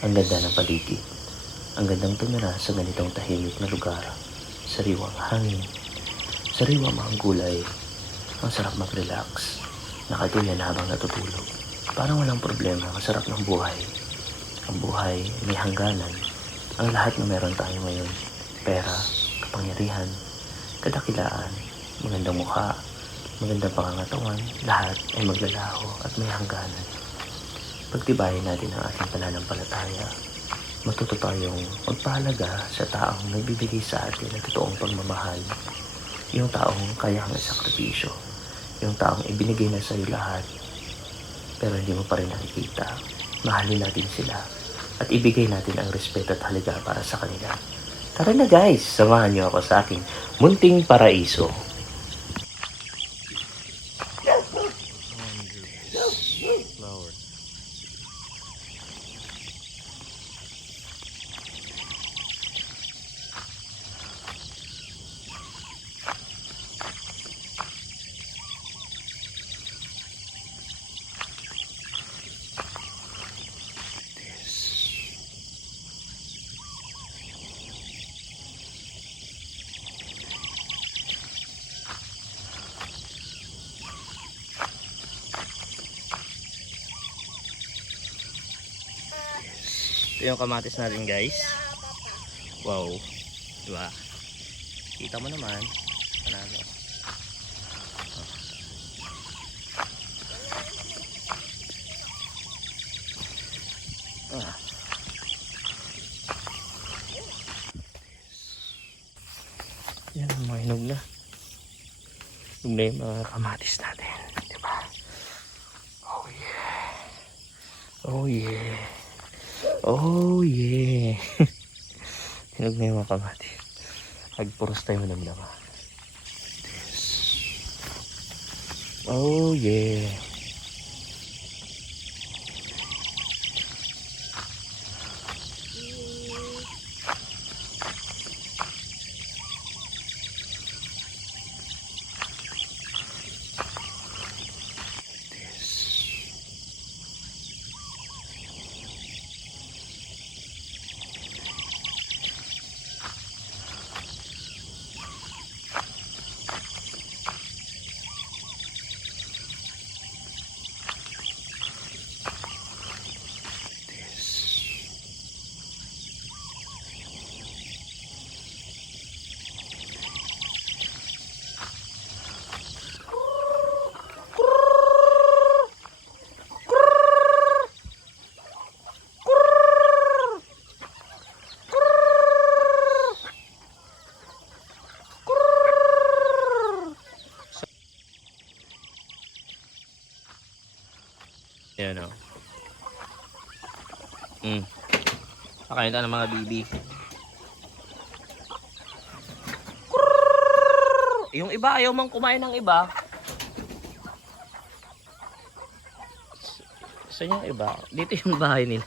Ang ganda ng paligid. Ang gandang tumira sa ganitong tahimik na lugar. Sariwang hangin, sariwang mga gulay. Ang sarap mag-relax. Nakaganyan habang natutulog. Parang walang problema, masarap ng buhay. Ang buhay may hangganan. Ang lahat na meron tayo ngayon. Pera, kapangyarihan, kadakilaan, magandang mukha, magandang pangangatawan, lahat ay maglalaho at may hangganan. Pagtibayin natin ang ating pananampalataya. Matuto tayong magpahalaga sa taong nagbibigay sa atin ng totoong pagmamahal. Yung taong kaya kang isakripisyo. Yung taong ibinigay na sa'yo lahat, pero hindi mo pa rin nakikita. Mahalin natin sila at ibigay natin ang respeto at halaga para sa kanila. Tara na guys, samahan niyo ako sa aking munting paraiso. Ito yung kamatis natin guys. Wow. Diba? Kita mo naman. Panalo. Ah. Yan, mga hinog na. Hinog na yung mga kamatis natin. Diba? Oh yeah. Oh yeah. Oh yeah. Hinog na yung mga kamatis. Agpuros tayo manamnama. Oh yeah. Yan o. Pakain tayo ng mga bibi. Yung iba ayaw mang kumain ng iba. Saan yung iba? Dito yung bahay nila.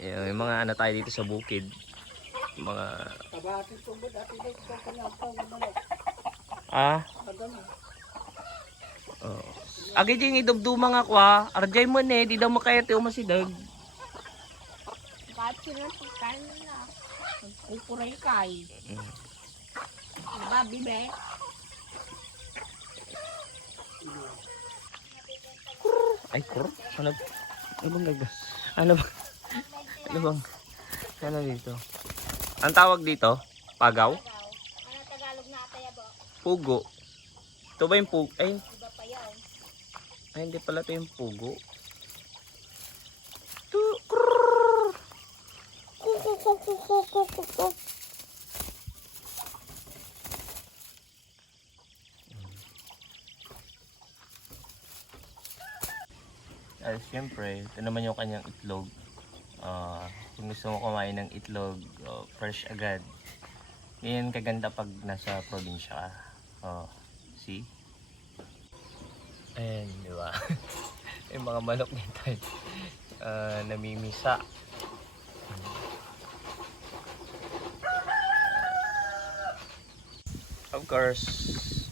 Yung mga ano tayo dito sa bukid. Mga... Ah? Oh. Agi ding idubduma nga kwa. Arjay mo ne, di daw makayati o masidag. Bakit sila pagkain nila? Magkukuray kay. Diba, bibe? Ay, kur? Ano bang gagas? Ano bang? Ano bang? Ano dito? Ang tawag dito? Pagaw? Ano Tagalog na ataya ba? Pugo. Ito ba yung pugo? Ay, Iba pa yan. ay, hindi pala ito yung pugo. Ay, siyempre, ito naman yung kanyang itlog. Kung gusto mo kumain ng itlog, fresh agad. Yan kaganda pag nasa probinsya ka. See? Ayan, di ba? Yung mga manok nito namimisa. Of course,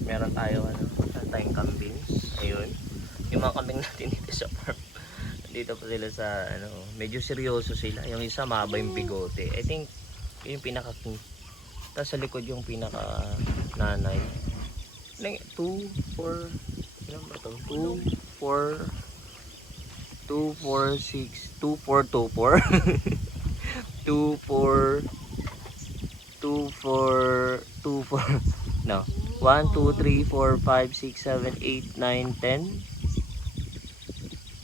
meron tayong kambing. Ayun. Yung mga kambing natin dito sa farm, Dito pa sila sa ano, medyo seryoso sila. Yung isa mahaba yung bigote. I think yun yung pinaka tapos sa likod yung pinaka nanay. 2, 4, ilan ba to? 2, 4, 2, 4, 6, 2, 4, 2, 4. 2, 4, 2, 4, 2, 4. No. 1, 2, 3, 4, 5, 6, 7, 8, 9, 10.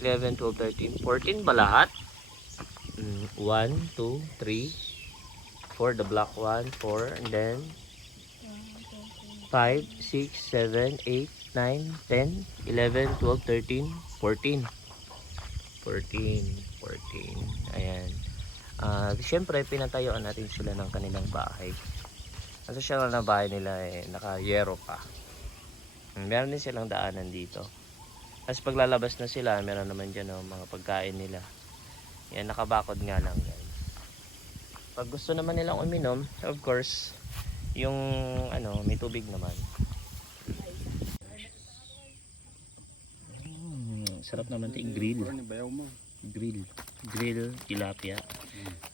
11, 12, 13, 14 ba lahat? 1, 2, 3, 4, the black one, 4, and then 5, 6, 7, 8, 9, 10, 11, 12, 13, 14. 14. Ayan. Siyempre, pinatayuan natin sila ng kanilang bahay. Ang sosyal na bahay nila naka-yero pa. Meron din silang daanan dito. Tapos paglalabas na sila, meron naman dyan mga pagkain nila. Yan, nakabakod nga lang yan. Pag gusto naman nilang uminom, of course, yung may tubig naman. Sarap naman ito, grill. Grill, tilapia.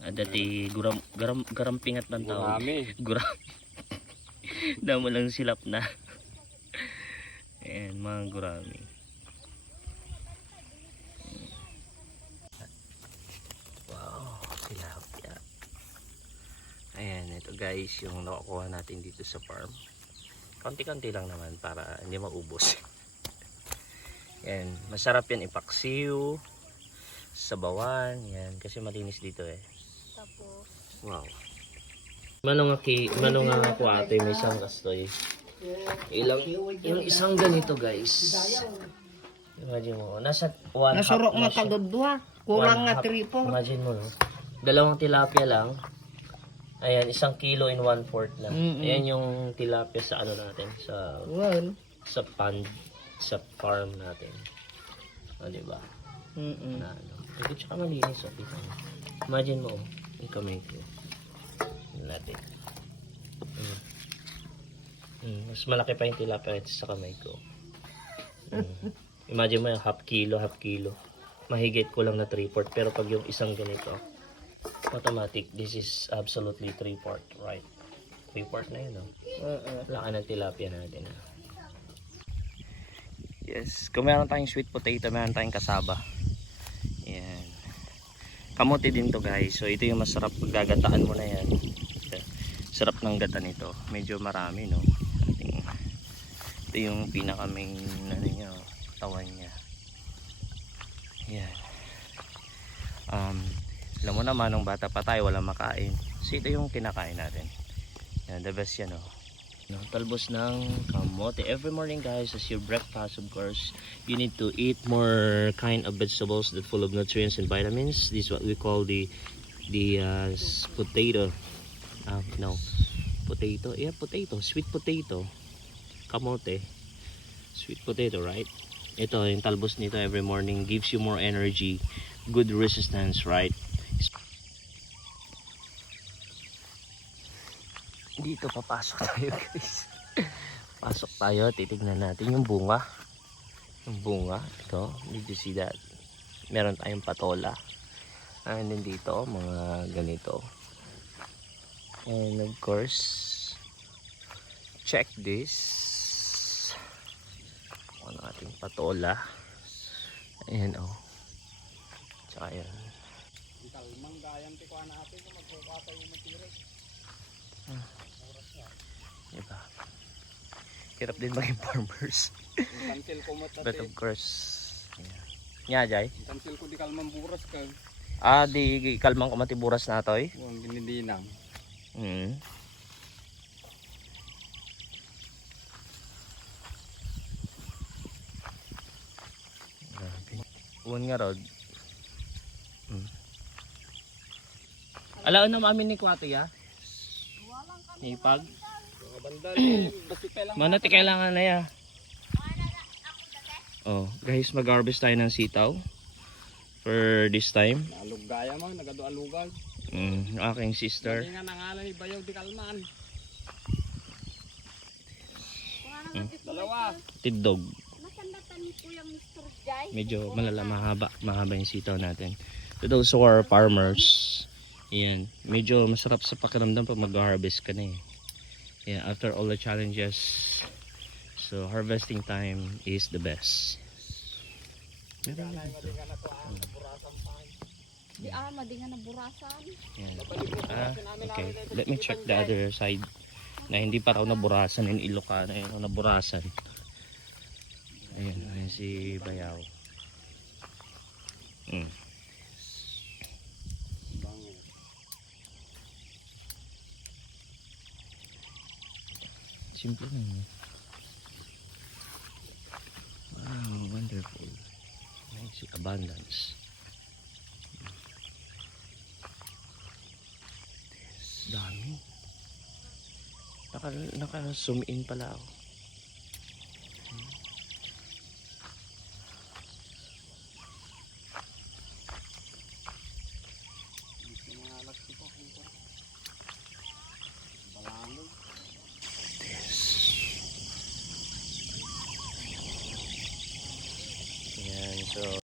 Dati garampingat ng tawag. Gurami. Damo lang silap na. Ayan, mga gurami. Wow, tilapia. Ayan, ito guys, yung nakukuha natin dito sa farm. Konti-konti lang naman para hindi maubos. Yan, masarap yan ipaksiw, sabawan, yan, kasi malinis dito Tapos, Wow. Manong nga po ate, may isang kastoy. Yung isang ganito guys. Imagine mo, nasa 1 half nasurok na na siya. kagudwa. Kulang 1 nga half. 3-4. Imagine mo, no? Dalawang tilapia lang. Ayan, 1 kilo in 1/4 na. Ayan yung tilapia sa natin, sa pond, sa farm natin. O, diba? Na ito tsaka malinis, kita mo. Imagine mo, yung kamay ko. Natin. Mas malaki pa yung tilapia sa kamay ko. Imagine mo yung half kilo. Mahigit ko lang na 3/4. Pero pag yung isang ganito, automatic, this is absolutely 3/4, right? 3/4 na yun, no? Laki ng tilapia natin. Yes, kung meron tayong sweet potato, meron tayong kasaba. Yan. Kamote din to guys. So ito yung masarap pag gagataan mo na yan. Sarap ng gata nito. Medyo marami, no? Ito yung pinaka main niya, katawan niya. Yan. Alam mo naman, nung bata pa tayo, walang makain. So ito yung kinakain natin. Yan, the best yan, no? Talbos ng kamote. Every morning guys, as your breakfast, of course, you need to eat more kind of vegetables that full of nutrients and vitamins. This is what we call the potato. Potato. Yeah, potato. Sweet potato. Kamote. Sweet potato, right? Ito, yung talbos nito every morning gives you more energy, good resistance, right? Dito papasok tayo guys. Pasok tayo, titignan natin yung bunga. Ito, did you see that? Meron tayong patola. And then dito, mga ganito. And of course, check this. Ano ating patola. Ayan, Tsaka yan. Kalmang gayan ti kuha natin kung magkukapa yung matira. Diba? Hirap din maging farmers. Cancel ko mo But of course, Nya Jay. Cancel ko di kalmang buras ka. Di kalmang kumatiburas na toy. Huwag ginidinang. Uwan nga rod. Alaan na mamin ni Kwate ya. Ipag. Mga bandal, basi kailang. Manati kailangan na ya. Guys, mag-harvest tayo ng sitaw for this time. Alug gaya mo, nagado alugal. Aking sister. Hindi nga nangalan ni Bayaw di Kalman. Dalawa. Tidog. Masanda tanim po yung Mr. Jai. Medyo mahaba yung sitaw natin. To those who are farmers, yan, medyo masarap sa pakiramdam pag mag-harvest ka na eh. Yeah, after all the challenges, so harvesting time is the best. Meron na dito. Di madingan na burasan. Yan. Okay. Let me check the other side na hindi pa raw naburasan in Ilocano, yun naburasan. Ayan si Bayaw. Simple lang. Wow, wonderful. Nice abundance. Dami. Naka-zoom in pala ako. Yan, so